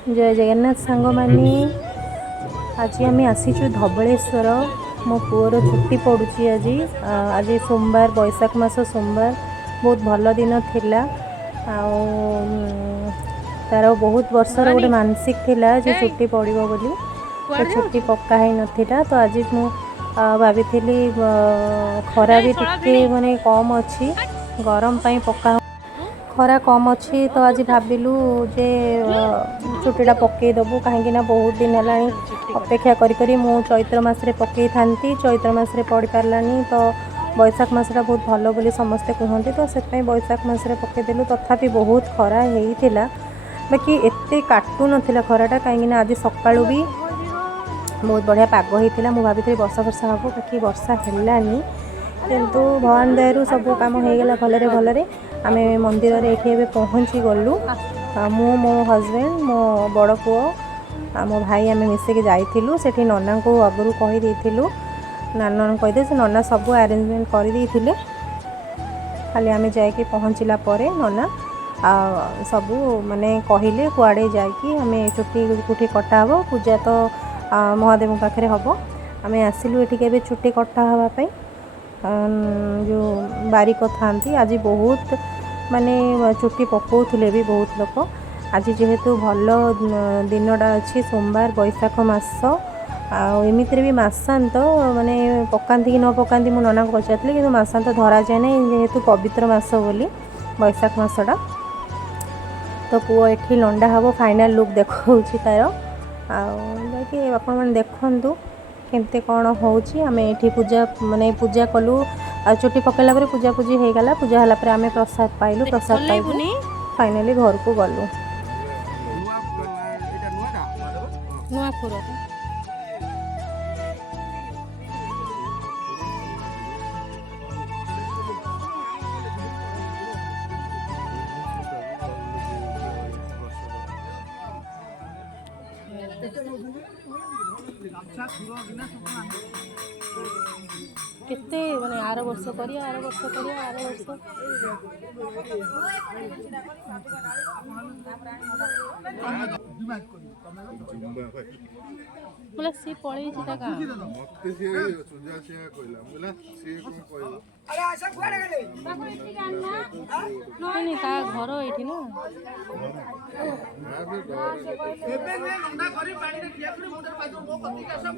जय जगन्नाथ सांग मानी आज आम आसीचु धबलेश्वर मो पुअर छुट्टी पड़ुची आज सोमवार बैशाख मास सोमवार बहुत भल दिन थिला तार बहुत वर्षर गोटे मानसिक थिला जे छुट्टी पड़ो बोली तो छुट्टी पक्का नथिला तो आज मु भाभी खरा भी टिके माने कम अच्छी गरम पाई पक्का खरा कम अच्छी तो आज भाविलु जे छुट्टीटा पकईदेबू कहीं बहुत दिन है अपेक्षा करी मु चैत्र मसरे पकई था चैत्र मसरे पड़ पारानी तो बैशाख मसटा बहुत भल बोली समस्ते कहते तो से बैशाख मसरे पकईदेलु तथापि बहुत खरा होता बाकी एत काटू नाला खराटा कहीं आज सका भी बहुत बढ़िया पाग होता मुझे भाभी वर्षा वर्षा हम बाकी वर्षा है किंतु भगवान दयारू सब कम होगला भलरे भलरे आम मंदिर ये पहुँची गलु मु मो हजबैंड मो बड़ पुओ मो भाई आम मिसिक जाइलु से नना को आगु कहीदेलु नाना कहीदे से नना सब अरेंजमेंट करदे खाली आम जा पहुँचला नना सबू माने कहले कुआड़े जामें छुट्टी कुटी कटा हे पूजा तो महादेव पाखे हम आम आसिलु ये छुट्टी कटा हाँपाई जो बारिक था आज बहुत माने छुट्टी पकाउले भी बहुत लोग आज जेहेतु भल दिनटा अच्छी सोमवार बैशाख मास आमित भी मसांत माने पकाती कि न पकाती मु नना को पचारि कि मसांत धरा जाए ना जेहेतु पवित्र मास बोली बैशाख मासटा तो पुओ एठी लंडा हम फाइनाल लुक देखा तार बाकी आपण मैंने देखु केमते कौन होम ये पूजा माने पूजा कलु छुट्टी पकड़ा पूजा पूजी हो गला पूजा है आम प्रसाद पाइलु प्रसाद पाई फाइनाली घर को गलु केते माने आर वर्ष करिया आर वर्ष करिया आर वर्ष बोला सी पळेई ता का मते से सुजा से कहला बोला से कोन कहला अरे आशा कुआडे गेले बाबू इठी जानना नहीं ता घर एठी ना एबे ने नंदा करी पानी रे खिया करी मुंडर पाजो मो कति का सब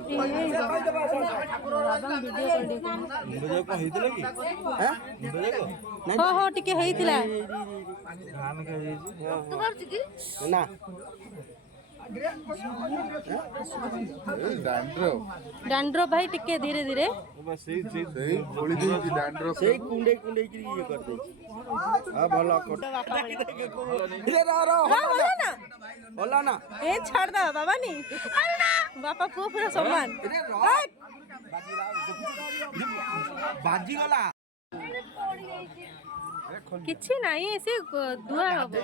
ठाकुर राजा वीडियो को हेतिला की हैं हो हो टिके हेतिला धान के तू करछ की ना डैंड्रो भाई टिके धीरे धीरे गोली दी डैंड्रो से कुंडे कुंडे की ये कर दे हां भलो रे होला ना ए छाड़ दा बाबा नी बापा को पूरा सम्मान बाजी गला किछि नाही से दुआ हबो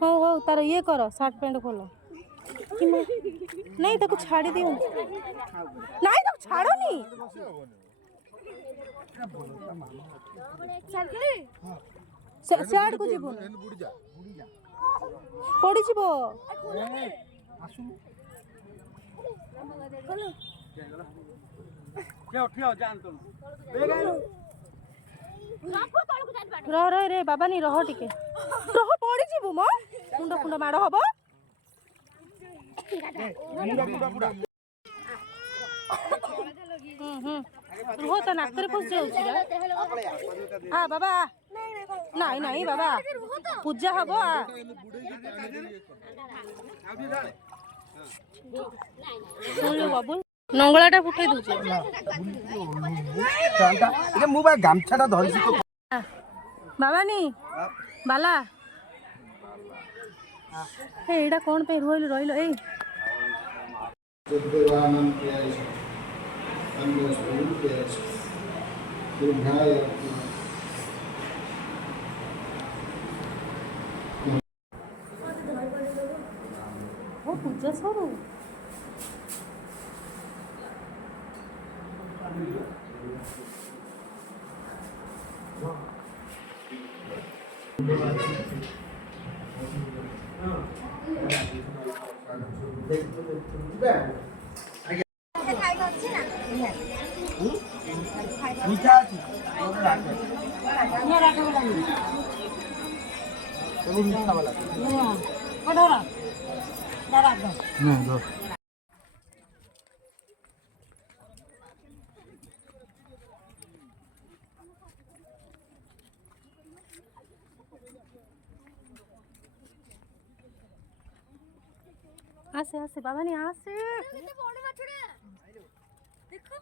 हो तार ये कर शर्ट पैंट खोलो नहीं ताको छाड़ी दियो नहीं ताको छाड़ोनी सियाड़ को जीवो पड़ी जीवो रह रे बाबा नहीं रह टिके रह पड़ी जीवो मो मुंड फुंड माड़ हबो रुह तो नाक फस जाऊँ हाँ बाबा नहीं नहीं बाबा पूजा हम बाबू नंगलाटा फुटे दूचे गामछाटा धरी बाबा नी बाला एटा कौन पे रही चतुर्वामन प्रियाय अन्नस्वरूप प्रियाय दुर्गाय हो पूजा सरू মিঠা আছে মিঠা वाला आसे आसे बाबा नहीं आसे বড় মাছটা দেখো